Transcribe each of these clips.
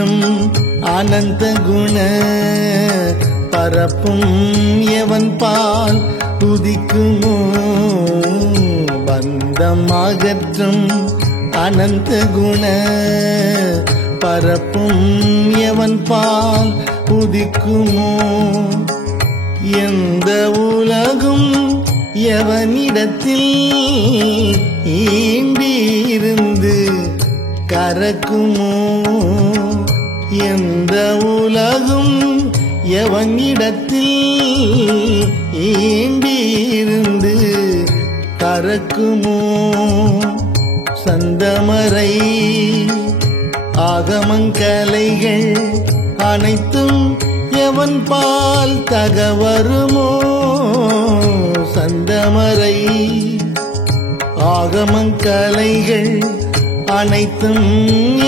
அகற்றும் அனந்த குண பரப்பும் எவன் பால் துதிக்குமோ பந்தம் அகற்றும் அனந்த குண பரப்பும் எவன் பால் துதிக்குமோ எந்த உலகும் எவனிடத்தில் ஈண்டியிருந்து கரக்குமோ எந்த உலகும் எவனிடத்தில் ஈண்டியிருந்து கரக்குமோ சந்தமரை ஆகமங்கலைகள் அனைத்தும் எவன் பால் தகவருமோ சந்தமரை ஆகமங்கலைகள் அனைத்தும்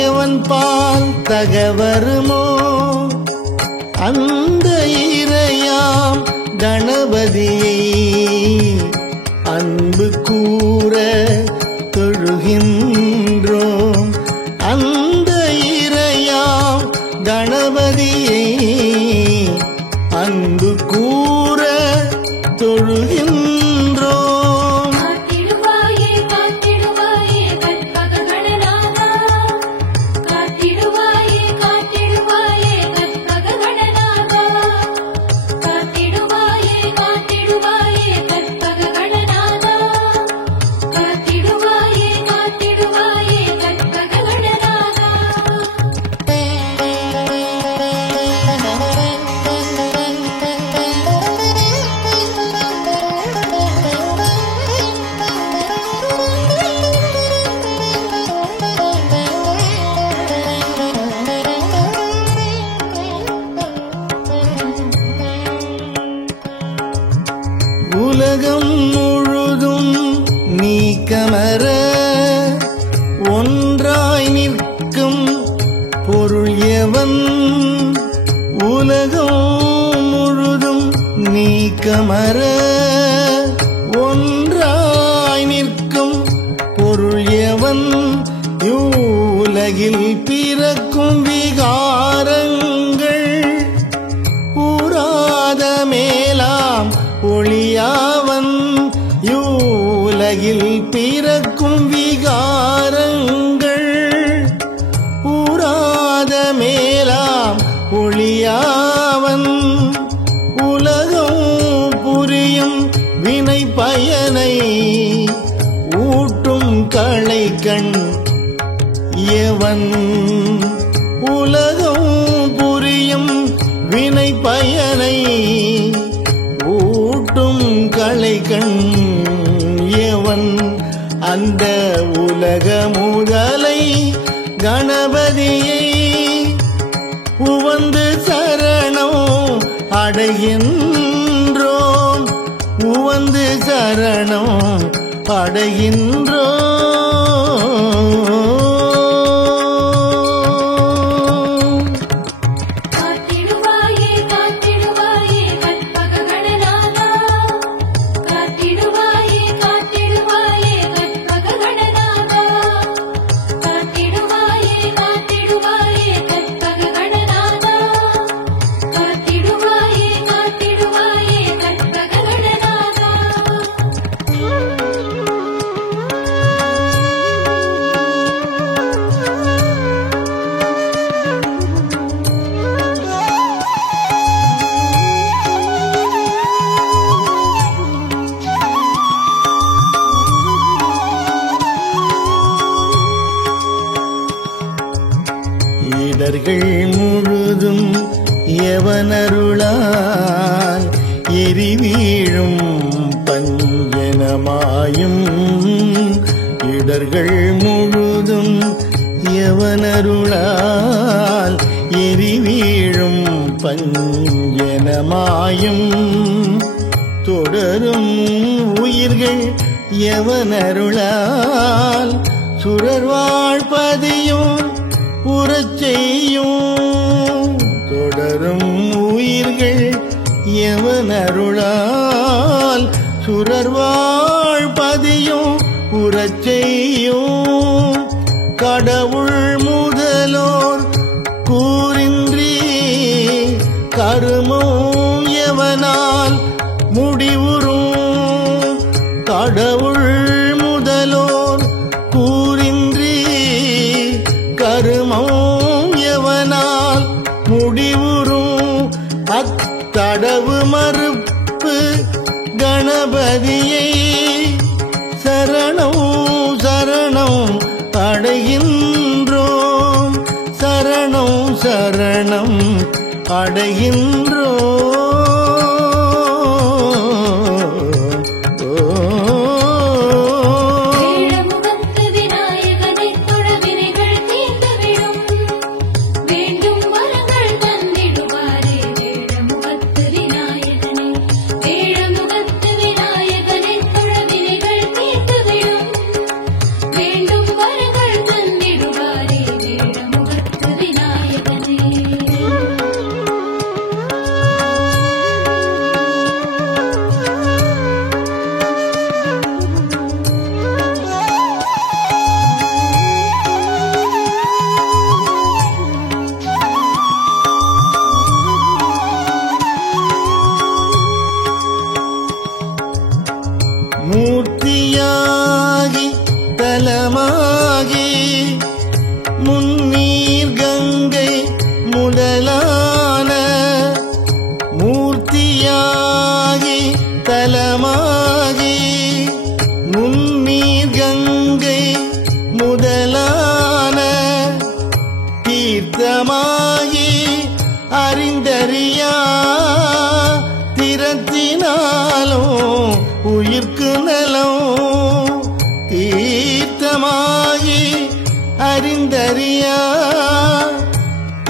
எவன் பால் தகவருமோ அந்த இறையாம் கணபதியை அன்பு கூற தொழுகின்றோம் அந்த இறையாம் கணபதியை அன்பு கூற தொழுகின்றோம் காத்திடுவாயே காத்திடுவாயே கற்பக கணநாதா காத்திடுவாயே காத்திடுவாயே கற்பக கணநாதா காத்திடுவாயே காத்திடுவாயே கற்பக கணநாதா காத்திடுவாயே காத்திடுவாயே கற்பக கணநாதா உலகம் முழுதும் நீக்கமர ஒன்றாய் நிற்கும் பொருள் எவன் உலகம் முழுதும் நீக்கமர ஒன்றாய் நிற்கும் பொருள் எவன் இவ்வுலகில் பிறக்கும் விகாரங்கள் கூறாத மேலாம் ஒளியாவன் இவ்வுலகில் பிறக்கும் விகாரங்கள் கூறாத மேலாம் ஒளியாவன் உலகம் புரியும் வினை பயனை ஊட்டும் களைக்கண் எவன் உலகம் புரியும் வினை பயனை ஊட்டும் களைக்கண் எவன் அந்த உலக முதலை கணபதியை உவந்து சரணம் அடைகின்றோம் உவந்து சரணம் அடைகின்றோம் காத்திடுவாயே காத்திடுவாயே கற்பக கணநாதா காத்திடுவாயே காத்திடுவாயே கற்பக கணநாதா காத்திடுவாயே காத்திடுவாயே கற்பக கணநாதா காத்திடுவாயே காத்திடுவாயே கற்பக கணநாதா இடர்கள் முழுதும் எவனருளால் எரிவீழும் பஞ்சனமாயும் இடர்கள் முழுதும் எவனருளால் எரிவீழும் பஞ்சனமாயும் தொடரும் உயிர்கள் எவனருளால் சுரர்வாழ்பதியும் உறச்செய்யும் தொடரும் உயிர்கள் எவனருளால் சுரர்வாழ்பதியும் உறச்செய்யும் கடவுள் முதலோர் கருமம் எவனால் முடிவுறும் கடவுள் முதலோர் கூறின்றி கருமம் எவனால் முடிவுறும் அத்தடவு மறுப்பு கணபதியை சரணம் சரணம் அடைகின்றோம் சரணம் சரணம் அடைகின்றோம். வேடமுகத்து விநாயகனைத் தொழ வினைகள் தீர்ந்துவிடும். வேண்டும் வரங்கள் தந்திடுவாரே வேடமுகத்து விநாயகனே. வேடமுகத்து விநாயகனைத் தொழ வினைகள் தீர்ந்துவிடும். வேண்டும் வரங்கள் தந்திடுவாரே வேடமுகத்து விநாயகனே. மூர்த்தியாகி தலமாகி முன்னீர் கங்கை முதலான மூர்த்தியாகி தலமாகி முன்னீர் கங்கை முதலான தீர்த்தமாகி அறிந்தறியா திறத்தினாலும் உயிர்க்கு நலம் தீர்த்தமாகி அறிந்தறியா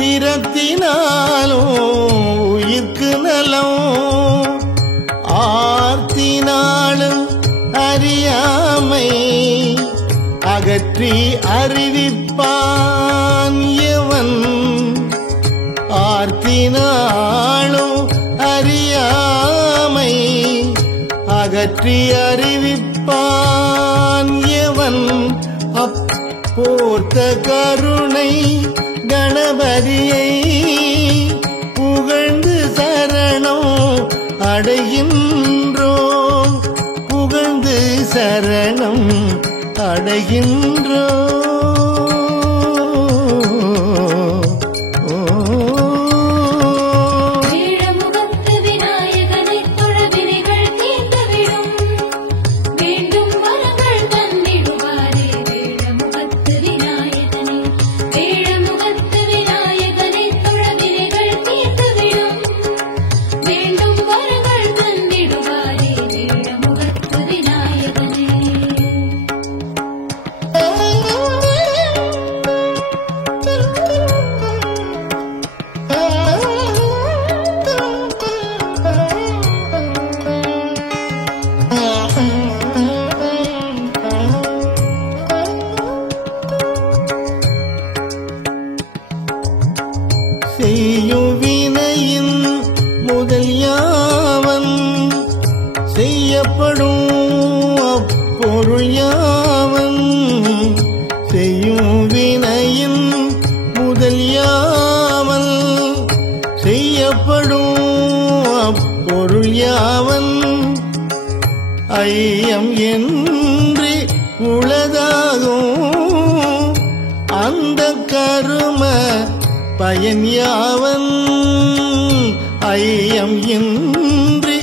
திறத்தினாலும் உயிர்க்கு நலம் ஆர்த்தினாலும் அறியாமை அகற்றி அறிவிப்பான் எவன் ஆர்த்தினாலும் அறியாமை அகற்றி அறிவிப்பான் எவன் அப்போர்த்த கருணை கணபதியை புகழ்ந்து சரணம் அடைகின்றோம் புகழ்ந்து சரணம் அடைகின்றோம். வேடமுகத்து விநாயகனைத் தொழ வினைகள் தீர்ந்துவிடும். வேண்டும் வரங்கள் தந்திடுவாரே வேடமுகத்து விநாயகனே. வேடமுகத்து விநாயகனைத் தொழ வினைகள் தீர்ந்துவிடும். வேண்டும் வரங்கள் தந்திடுவாரே வேடமுகத்து விநாயகனே. செய்யும் வினையின் முதல் யாவன் செய்யப்படும் அப்பொருள் யாவன் செய்யும் வினையின் முதல் யாவன் செய்யப்படும் அப்பொருள் யாவன் ஐயம் என்று உளதாகும் அந்த கரும பயன் யாவன் ஐயம் இன்றி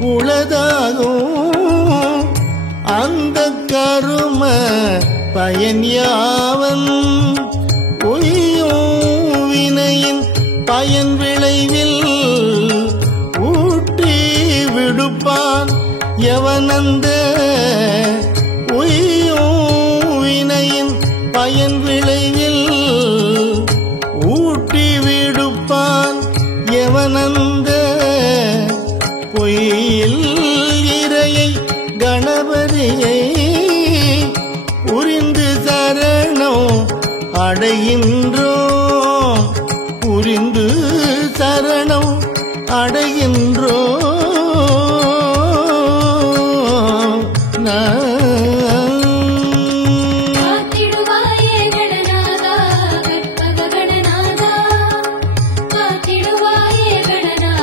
உளதாகும் அந்த கரும பயன் யாவன் உய்யும் வினையின் பயன் விளைவில் ஊட்டி விடுப்பான் எவனந்த உய்யும் வினையின் பயன் விளைவில் ஊட்டி விடுப்பான் எவனந்த பொய்யில் இறையை கணபதியை புரிந்து சரணம் அடைகின்றோம் புரிந்து சரணம் அடைகின்றோம். காத்திடுவாயே கணநாதா கற்பக கணநாதா. காத்திடுவாயே கணநாதா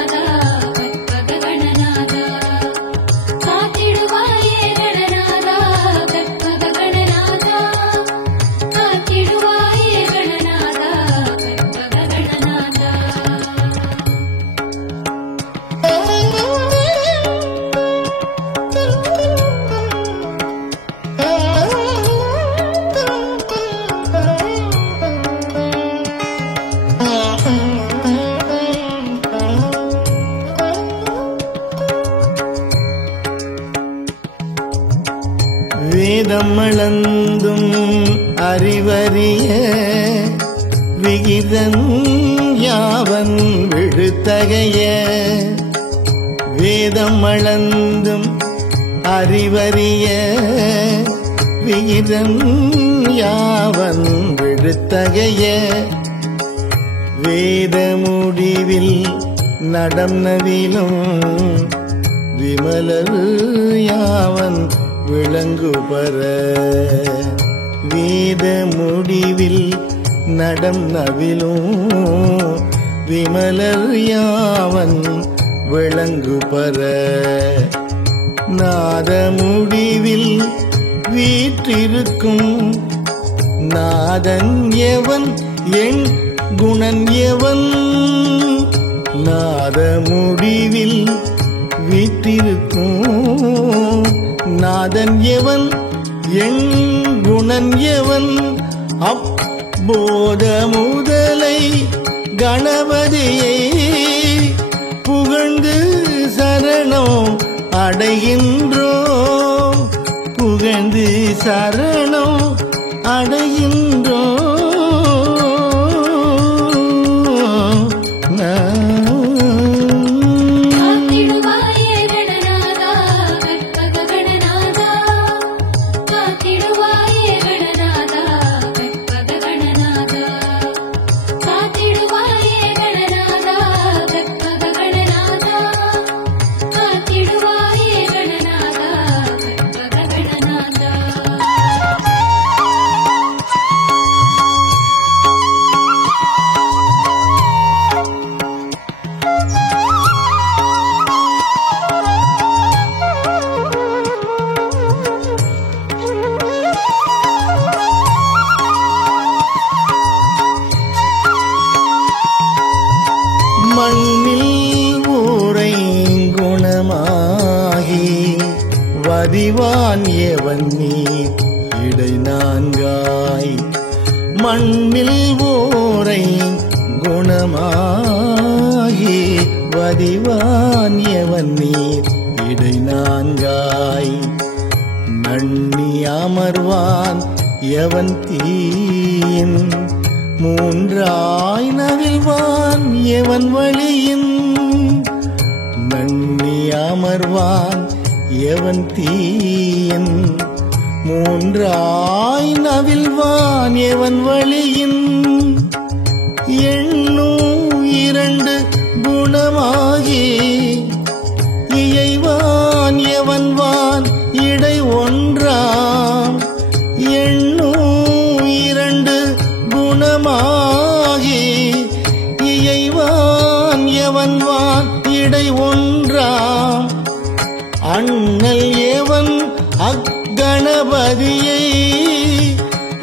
வேதம் அளந்தும் அறிவறிய விகிதன் யாவன் விழுத்தகைய வேதம் அளந்தும் அறிவறிய விகிதன் யாவன் விழுத்தகைய வேத முடிவில் நடம் நவிலும் விமலர் யாவன் விளங்குபர வேத முடிவில் நடம் நவிலும் விமலர் யாவன் விளங்குபர நாத முடிவில் வீற்றிருக்கும் நாதன் எவன் என் குணன் எவன் நாத முடிவில் வீற்றிருக்கும் நாதன் எவன் என் குணன் எவன் அப்போத முதலை கணபதியை புகழ்ந்து சரணம் அடைகின்றோம் புகழ்ந்து சரணம் அடைகின்றோம் மண்ணில் ஊரை குணமாகி வதிவான் எவன் நீ இடை நான்காய் மண்ணில் ஊரை குணமாகி வதிவான் எவன் நீ இடை நான்காய் நன்னி அமர்வான் எவன் தீயின் மூன்றாய் நவில்வான் எவன் வழியின் நன்னி அமர்வான் எவன் தீயின் மூன்றாய் நவில்வான் எவன் வழியின் எண்ணும் இரண்டு குணமாகி இயைவான் எவன்வான் இடை ஒன்றாம் எண்ணும் இரண்டு குணமாகி இயைவான் எவன்வான் இடை ஒன்றாம் அண்ணல் எவன் அக்கணபதியை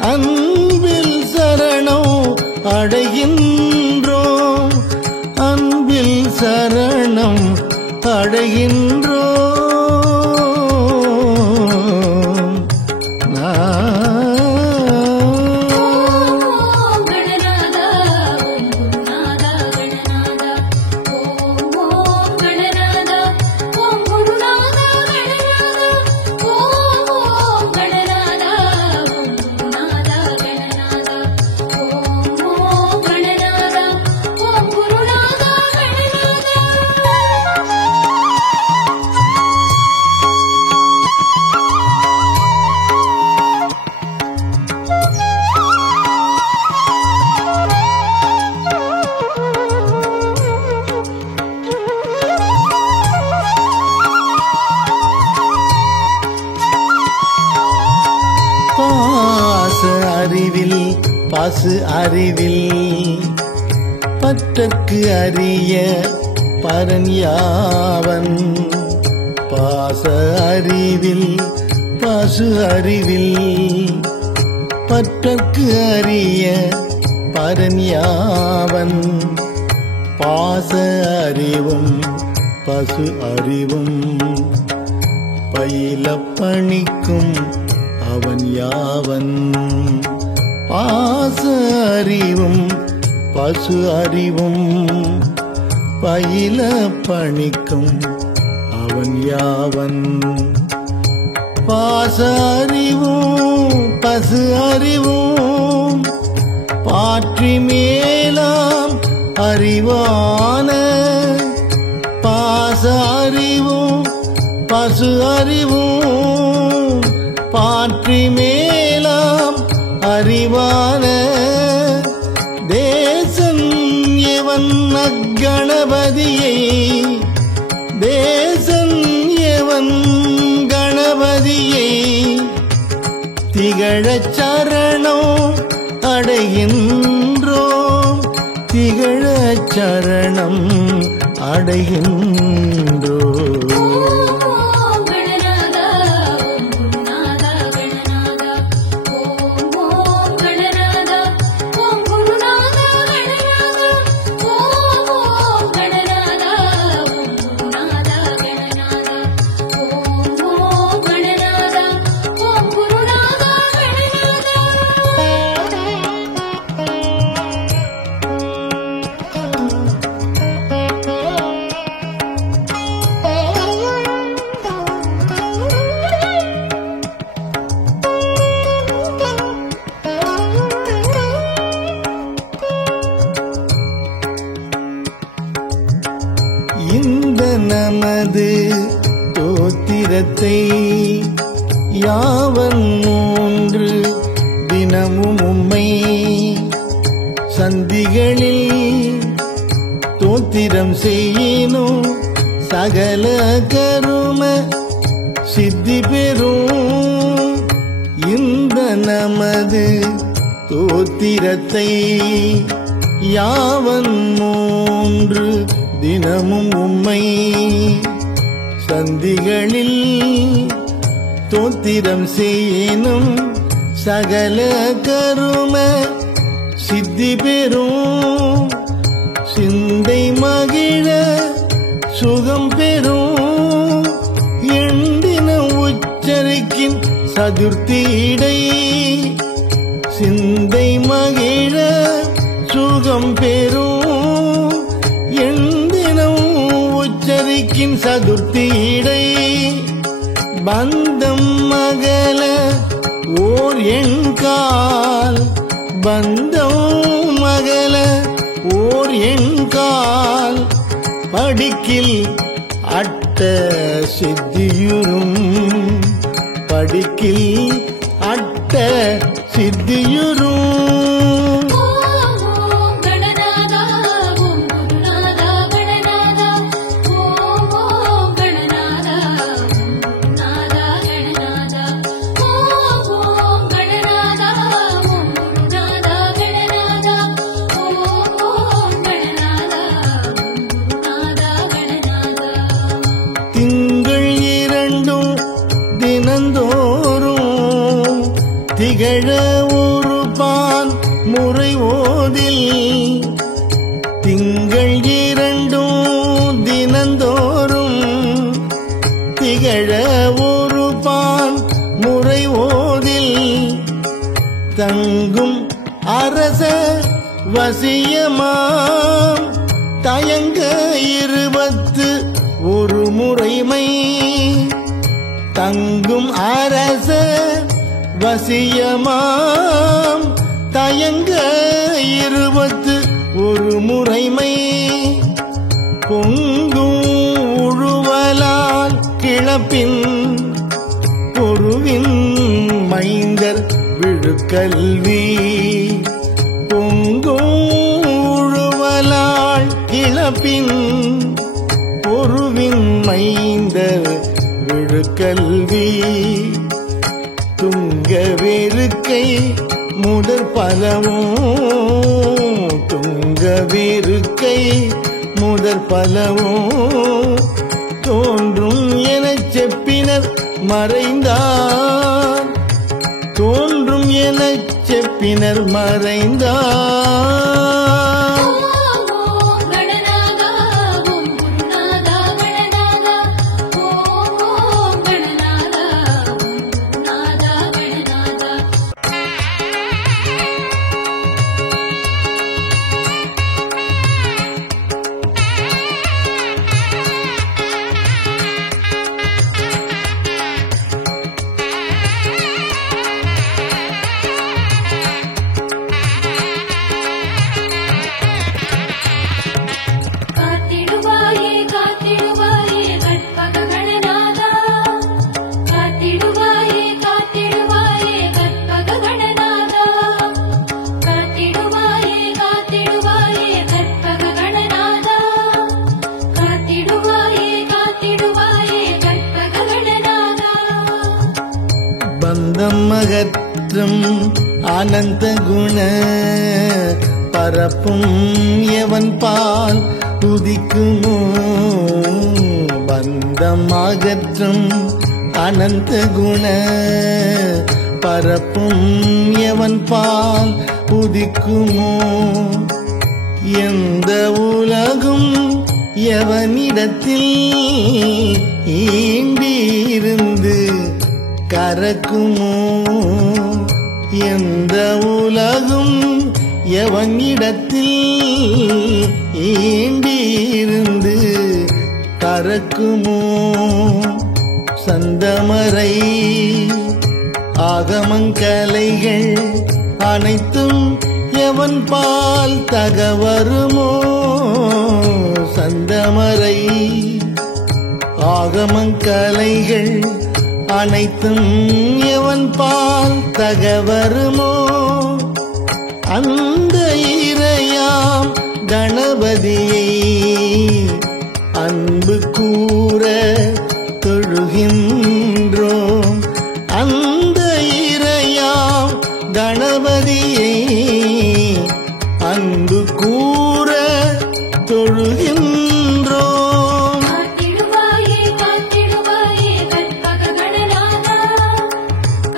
அன்பில் சரணம் அடைகின்றோம் அன்பில் சரணம் அடைகின்றோம் அறிவில் பசு அறிவில் பற்றற்கு அறிய பரன் யாவன் பாச அறிவில் பசு அறிவில் பற்றற்கு அறிய பரன் யாவன் பாச அறிவும் பசு அறிவும் பயில பணிக்கும் அவன் யாவன் பாச அறிவும் பசு அறிவும் பயில பணிக்கும் அவன் யாவன் பாச அறிவும் பசு அறிவும் பாற்றி மேலாம் அறிவான பாச அறிவும் பசு அறிவும் பாற்றி மேலாம் அறிவான தேசன் எவன் அக்கணபதியை தேசன் எவன் கணபதியை திகழச் சரணம் அடைகின்றோம் திகழச் சரணம் அடைகின்றோம். இந்த நமது தோத்திரத்தை யாவன் மூன்று தினமும் உம்மை சந்திகளில் தோத்திரம் செய்யினும் சகல கரும சித்தி பெறும். இந்த நமது தோத்திரத்தை யாவன் மூன்று தினமும் உம்மை சந்திகளில் தோத்திரம் செய்யினும் சகல கரும சித்தி பெறும். சிந்தை மகிழ சுகம் பெறும் எண்டின உச்சரிக்கின் சதுர்த்திடை சிந்தை மகிழ சுகம் பெறும் எண்டினம் உச்சரிக்கின் சதுர்த்திடை பந்தம் மகள ஓர் எண்கால் பந்தம் மகள ஓர் எண்கால் படிக்கில் அட்ட சித்தியுறும் படிக்கில் அட்ட சித்தியுறும். திங்கள் இரண்டும் தினந்தோறும் திகழ உருபான் முறை ஓதில் திங்கள் இரண்டும் தினந்தோறும் திகழ உருபான் முறை ஓதில் தங்கும் அரச வசியமாம் தயங்க 21 முறைமை தங்கும் அரச வசியமாம் தயங்க 21 முறைமை பொங்கும் உழுவலால் கிளப்பின் பொருவின் மைந்தர் விழுக்கல்வி பொங்கும் உழுவலால் கிளப்பின் பொருவின் மைந்தர் விழுக்கல்வி துங்க வேறுக்கை முதற் பலவும் துங்க வேறுக்கை முதற் பலவும் தோன்றும் எனச் செப்பினர் மறைந்தார் தோன்றும் எனச் செப்பினர் மறைந்தார். பந்தமகற்றும் அனந்த குண பரப்பும் எவன் பால் துதிக்குமோ பந்தமகற்றும் அனந்த குண பரப்பும் எவன் பால் உதிக்குமோ எந்த உலகும் எவனிடத்தில் ஈண்டியிருந்து கரக்குமோ எந்த உலகும் எவனிடத்தில் ஈண்டியிருந்து கரக்குமோ சந்தமரை ஆகமங்கலைகள் அனைத்தும் எவன் பால் தகவருமோ சந்தமரை ஆகமங்கலைகள் அனைத்தும் எவன் பால் தகவருமோ அந்த இறையாம் கணபதியை அன்பு கூற தொழுகின்றோம் அந்த இறையாம் கணபதியை அன்பு கூற தொழுகின்றோம் காத்திடுவாயே காத்திடுவாயே கற்பக கடலானா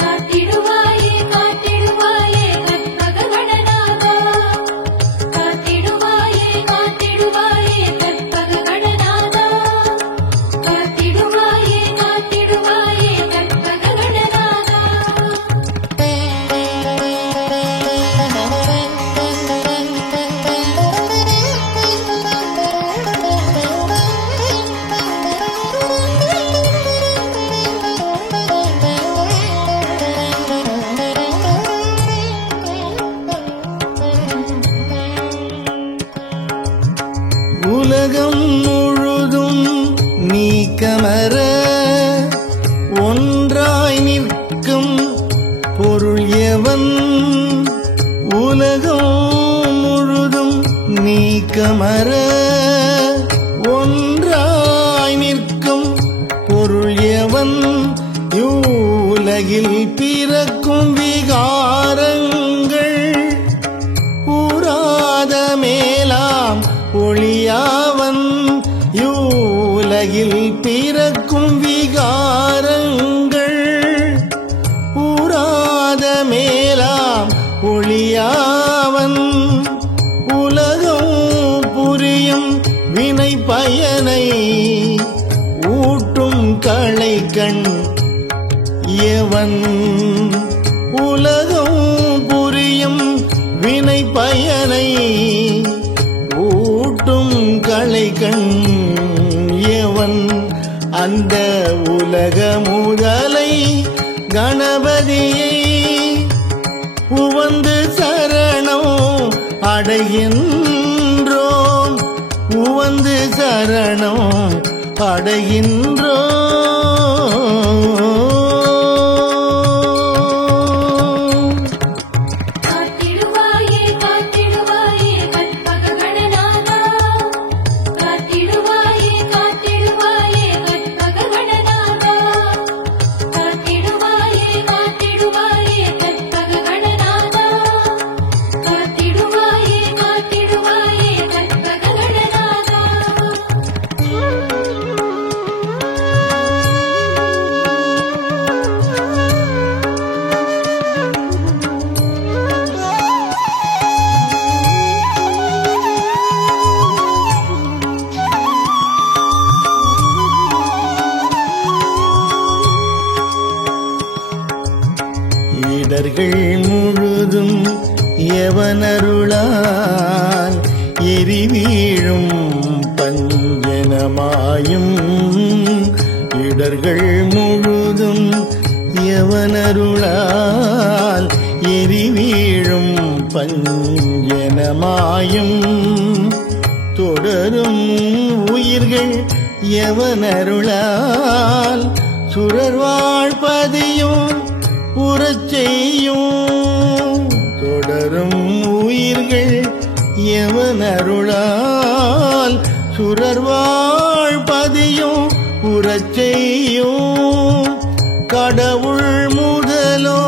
காத்திடுவாயே காத்திடுவாயே கற்பக கடலானா காத்திடுவாயே காத்திடுவாயே கற்பக கடலானா காத்திடுவாயே காத்திடுவாயே கற்பக கடலானா உலகம் முழுதும் நீக்கமர ஒன்றாய் நிற்கும் பொருள் எவன் உலகம் முழுதும் நீக்கமர ஒன்றாய் நிற்கும் பொருள் எவன் யூலகில் பிறக்கும் விகாரங்கள் ஊராத மேலாம் ஒளியாவன் யூலகில் பிறக்கும் விகாரங்கள் ஊராத மேலாம் ஒளியாவன் உலகம் புரியும் வினை பயனை ஊட்டும் களைக்கண் எவன் உலகம் புரியும் வினை பயனை ஊட்டும் களைக்கண் எவன் அந்த உலக முதலை கணபதியை உவந்து சரணம் அடைகின்றோம் உவந்து சரணம் அடைகின்றோம் காத்திடுவாயே காத்திடுவாயே கற்பக கடலானா காத்திடுவாயே காத்திடுவாயே கற்பக கடலானா காத்திடுவாயே காத்திடுவாயே கற்பக கடலானா காத்திடுவாயே காத்திடுவாயே கற்பக கடலானா இடர்கள் முழுதும் எவனருளால் எரிவீழும் பஞ்சனமாயும் இடர்கள் முழுதும் எவனருளால் எரிவீழும் பஞ்சனமாயும் தொடரும் உயிர்கள் எவனருளால் சுரர்வாழ்பதியும் புறச்செய்யும் தொடரும் உயிர்கள் எவனருளால் சுரர்வாழ்பதியும் புறச்செய்யும் கடவுள் முதலோ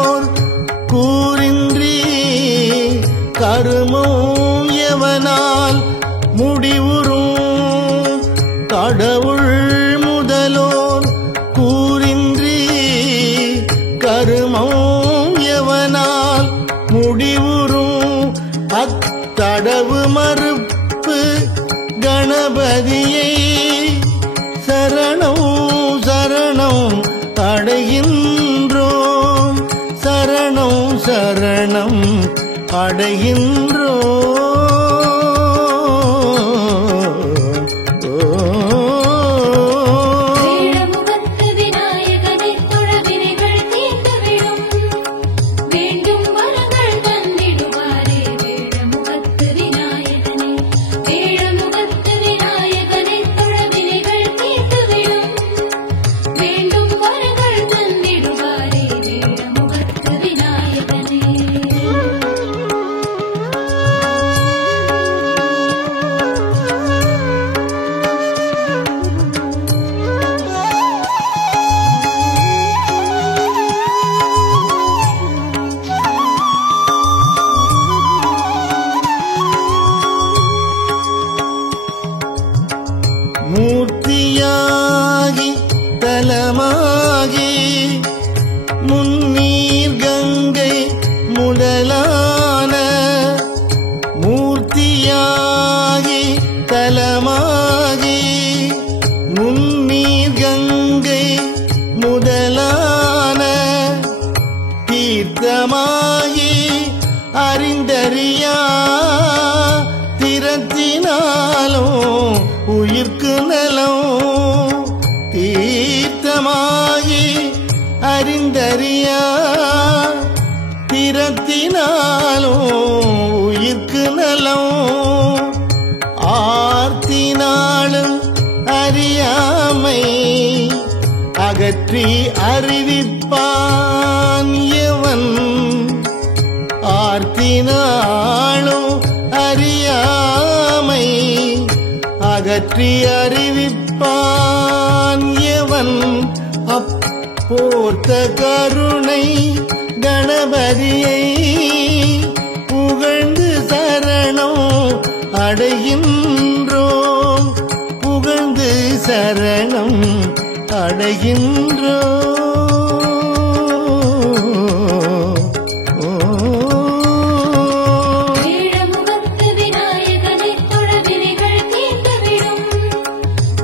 முடிவுறும் கடவுள் முதலோர் கூறின்றி கருமம் எவனால் முடிவுறும் அத்தடவு மறுப்பு கணபதியை சரணம் சரணம் அடைகின்றோம் சரணம் சரணம் அடைகின்றோம். வேடமுகத்து விநாயகனைத் தொழ வினைகள் தீர்ந்துவிடும். வேண்டும் வரங்கள் தந்திடுவாரே வேடமுகத்து விநாயகனே. வேடமுகத்து விநாயகனைத் தொழ வினைகள் தீர்ந்துவிடும். வேண்டும் வரங்கள் தந்திடுவாரே வேடமுகத்து விநாயகனே. மூர்த்தியாகி தலமாகி முன்னீர் கங்கை முதலான மூர்த்தியாகி தலமாகி முன்னீர் கங்கை முதலான தீர்த்தமாகி அறிந்தறியா திறத்தினாலும் உயிர்க்கு நலம் தீர்த்தமாகி அறிந்தறியா திறத்தினாலும் உயிர்க்கு நலம் ஆர்த்தினாலும் அறியாமை அகற்றி அறிவிப்பான் எவன் ஆர்த்தினாலும் அறியாமை அகற்றி அறிவிப்பான் எவன் அப்போர்த்த கருணை கணபதியை புகழ்ந்து சரணம் அடைகின்றோம் புகழ்ந்து சரணம் அடைகின்றோம். வேடமுகத்து விநாயகனைத் தொழ வினைகள் தீர்ந்துவிடும்.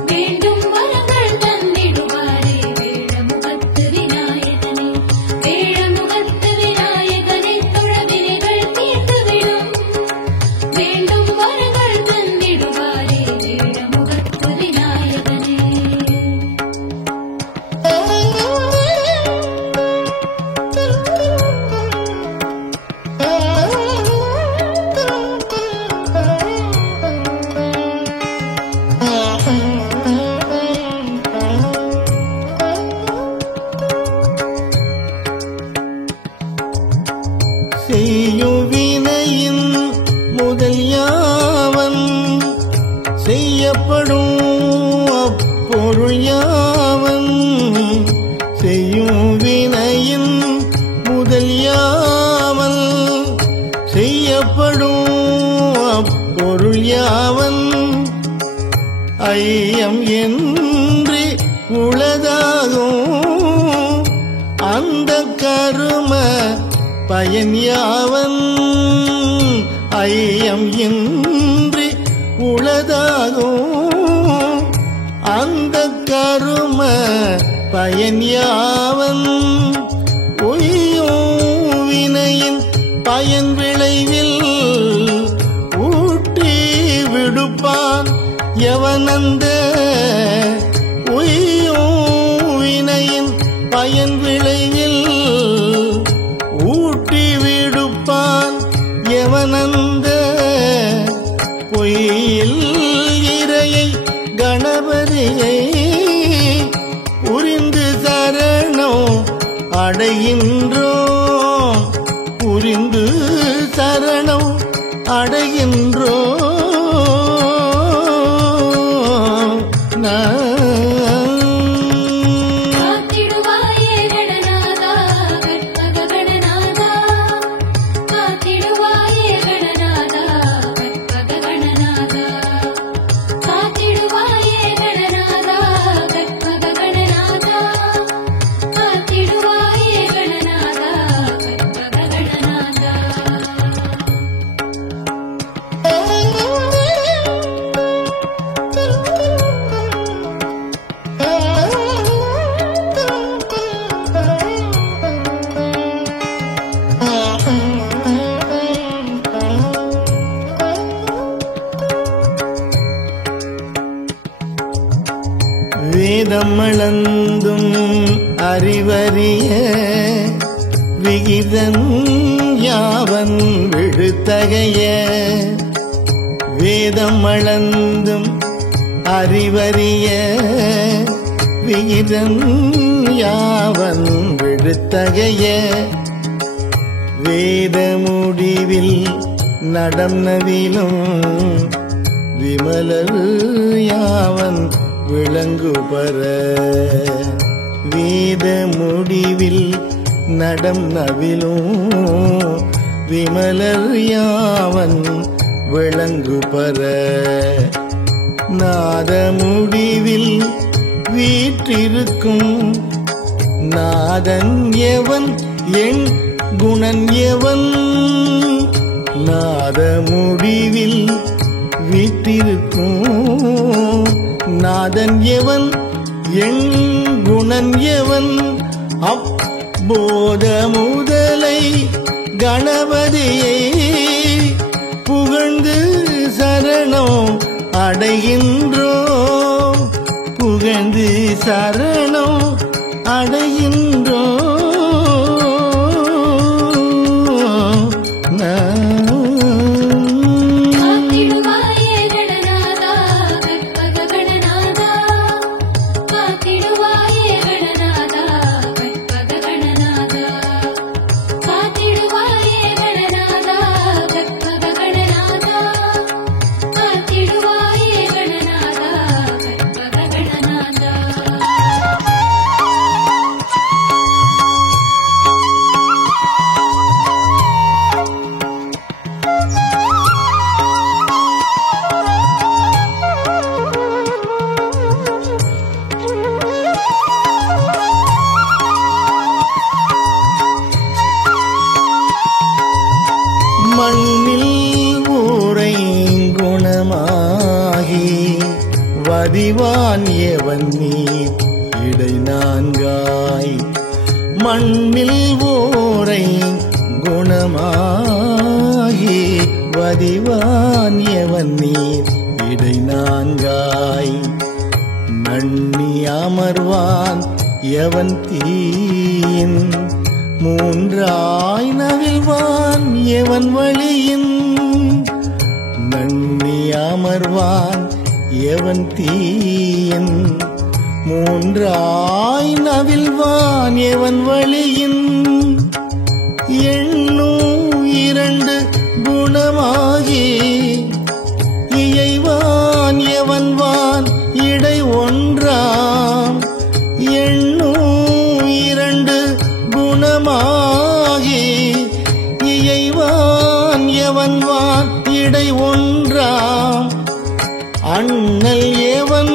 வேண்டும் வரங்கள் தந்திடுவாரே வேடமுகத்து விநாயகனே. வேடமுகத்து விநாயகனைத் தொழ வினைகள் தீர்ந்துவிடும். வேண்டும் வரங்கள் தந்திடுவாரே வேடமுகத்து விநாயகனே. செய்யும் வினையின் முதல் யாவன் செய்யப்படும் அப்பொருள் யாவன் செய்யும் வினையின் முதல் யாவன் செய்யப்படும் அப்பொருள் யாவன் ஐயம் என்று உளதாகும் அந்த கரும பயன் யாவன் ஐயம் இன்றி உளதாகும் அந்த கரும பயன் யாவன் உய்யும் வினையின் பயன் விளைவில் ஊட்டி விடுப்பான் எவனந்த உய்யும் வினையின் பயன் விளைவில் ஊட்டி விடுப்பான் எவனந்த பொய்யில் இறையை கணபதியை புரிந்து சரணம் அடைகின்றோம் புரிந்து சரணம் அடைகின்றோம். காத்திடுவாயே கணநாதா கற்பக கணநாதா. காத்திடுவாயே கணநாதா கற்பக கணநாதா. வேதம் அளந்தும் அறிவறிய விகிதன் யாவன் விழுத்தகைய வேதம் அளந்தும் அறிவறிய விகிதன் யாவன் விழுத்தகைய வேத முடிவில் நடம் நவிலும் விமலர் யாவன் விளங்கு பர வேத முடிவில் நடம் நவிலும் விமலர் யாவன் விளங்கு பர நாத முடிவில் வீற்றிருக்கும் நாதன் எவன் என் குணன் எவன் நாத முடிவில் வீற்றிருக்கும் நாதன் எவன் என் குணன் எவன் அப்போத முதலை கணபதியை புகழ்ந்து சரணம் அடைகின்றோம் புகழ்ந்து சரணம் அடைகின்றோம் மண்ணில் ஊரை குணமாகி வதிவான் எவன் நீர் இடை நான்காய் மண்ணில் ஊரை குணமாகி வதிவான் எவன் நீர் இடை நான்காய் நன்னி அமர்வான் எவன் தீயின் மூன்றாய் நவில்வான் எவன் வழியின் நன்னி அமர்வான் எவன் தீயின் மூன்றாய் நவில்வான் எவன் வழியின் எண்ணும் இரண்டு குணமாகி இயைவான் எவன்வான் இடை ஒன்றாம் எண்ணும் இரண்டு குணமாகி இயைவான் எவன்வான் இடை ஒன்றாம் அண்ணல் எவன்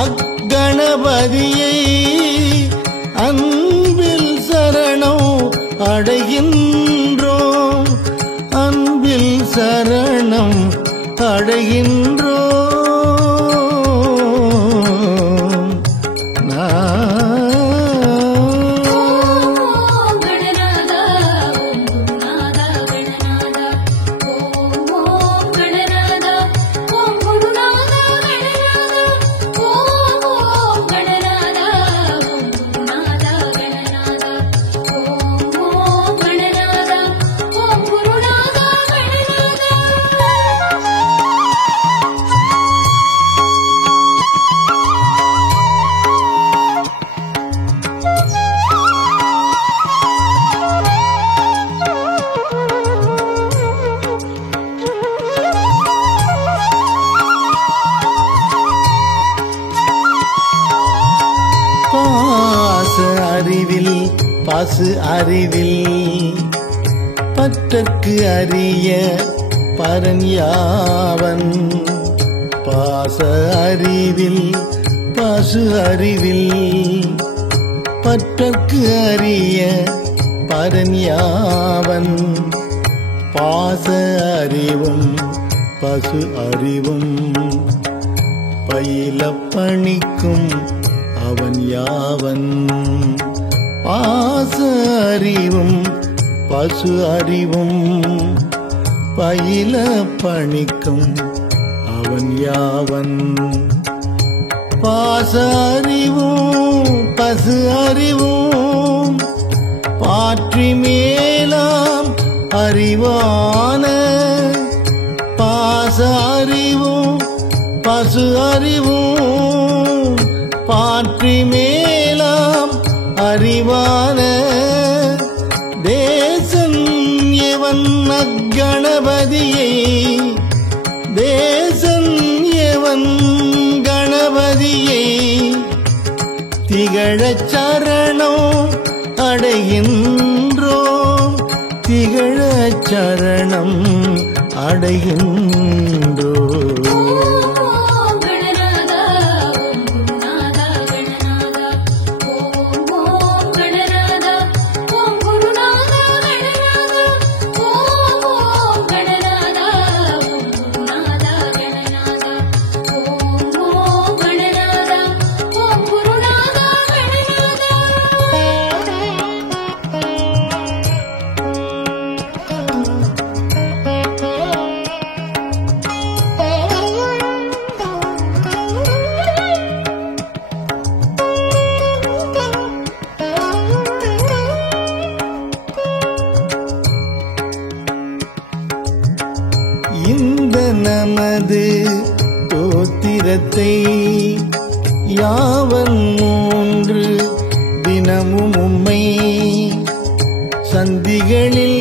அக்கணபதியை அன்பில் சரணம் அடைகின்றோம் அன்பில் சரணம் அடைகின்றோம் அறிவில் பசு அறிவில் பற்றற்கு அறிய பரன் யாவன் பாச அறிவில் பசு அறிவில் பற்றற்கு அறிய பரன் யாவன் பாச அறிவும் பசு அறிவும் பயில பணிக்கும் அவன் யாவன் பாச அறிவும் பசு அறிவும் பயில பணிக்கும் அவன் யாவன் பாச அறிவும் பசு அறிவும் பாற்றி மேலாம் அறிவான பாச அறிவும் பசு அறிவும் பாற்றி மேலாம் அறிவான தேசன் எவன் அக்கணபதியை தேசன் எவன் கணபதியை திகழச் சரணம் அடைகின்றோம் திகழச் சரணம் அடைகின்றோம். ஓம் கணநாதா ஓம் குருநாதா கணநாதா ஓம் ஓம் கணநாதா ஓம் குருநாதா கணநாதா ஓம் ஓம் கணநாதா ஓம் குருநாதா கணநாதா ஓம் ஓம் கணநாதா ஓம் குருநாதா கணநாதா. இந்த நமது தோத்திரத்தை யாவன் மூன்று தினமும் உம்மை சந்திகளில்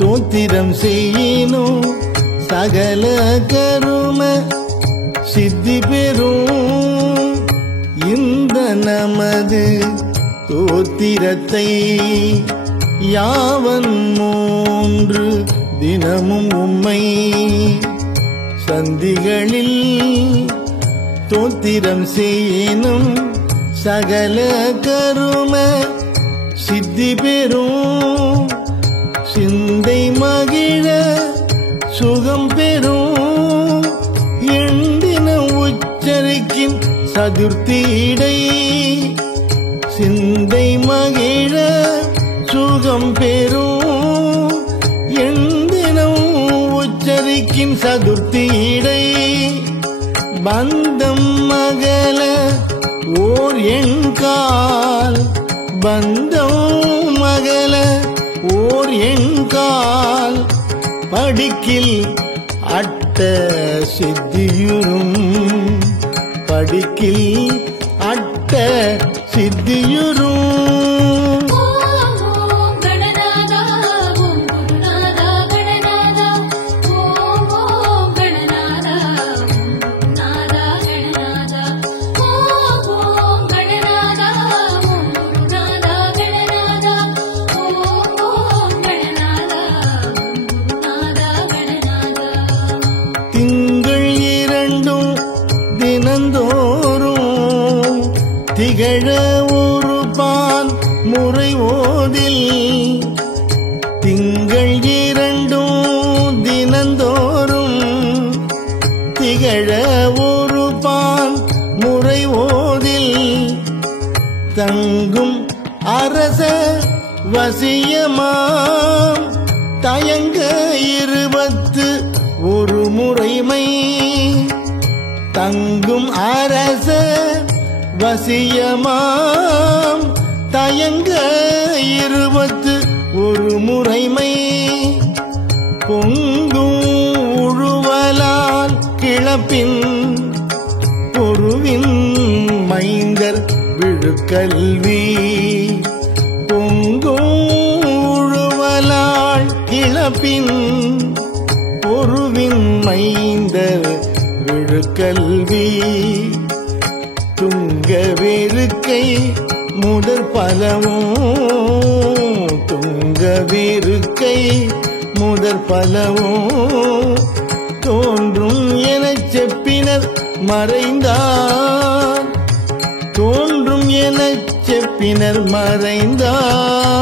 தோத்திரம் செய்யினும் சகல கரும சித்தி பெறும். இந்த நமது தோத்திரத்தை யாவன் மூன்று தினமும் உம்மை சந்திகளில் தோத்திரம் செய்யினும் சகல கரும சித்தி பெறும். சிந்தை மகிழ சுகம் பெறும். எண்டின உச்சரிக்கும் சதுர்த்தியிடை சிந்தை மகிழ சுகம் பெறும். எண்டினம் உச்சரிக்கும் சதுர்த்தியிடை பந்தம் மகள ஓர் எண்கால் பந்தம் மகள ஓர் எண்கால் படிக்கில் அட்ட சித்தியுறும் படிக்கில் அட்ட சித்தியுறும். ஓம் ஓம் கணநாதா ஓம் குருநாதா கணநாதா ஓம் ஓம் கணநாதா ஓம் குருநாதா கணநாதா ஓம் ஓம் கணநாதா ஓம் குருநாதா கணநாதா ஓம் ஓம் கணநாதா ஓம் குருநாதா கணநாதா. திங்கள் இரண்டும் தினந்தோறும் திகழ உருபான் முறை ஓதில் திங்கள் இரண்டும் தினந்தோறும் திகழ உருபான் முறை ஓதில் தங்கும் அரச வசியமாம் தயங்க 21 முறைமை தங்கும் அரச வசியமாம் தயங்க 21 முறைமை பொங்கும் உழுவலால் கிளப்பின் பொருவின் மைந்தர் விழுக்கல்வி பொங்கும் உழுவலால் கிளப்பின் பொருவின் மைந்தர் விழுக்கல்வி துங்க வேறுக்கை முதற் பலவும் துங்க வேறுக்கை முதற் பலவும் தோன்றும் எனச் செப்பினர் மறைந்தார் தோன்றும் எனச் செப்பினர் மறைந்தார்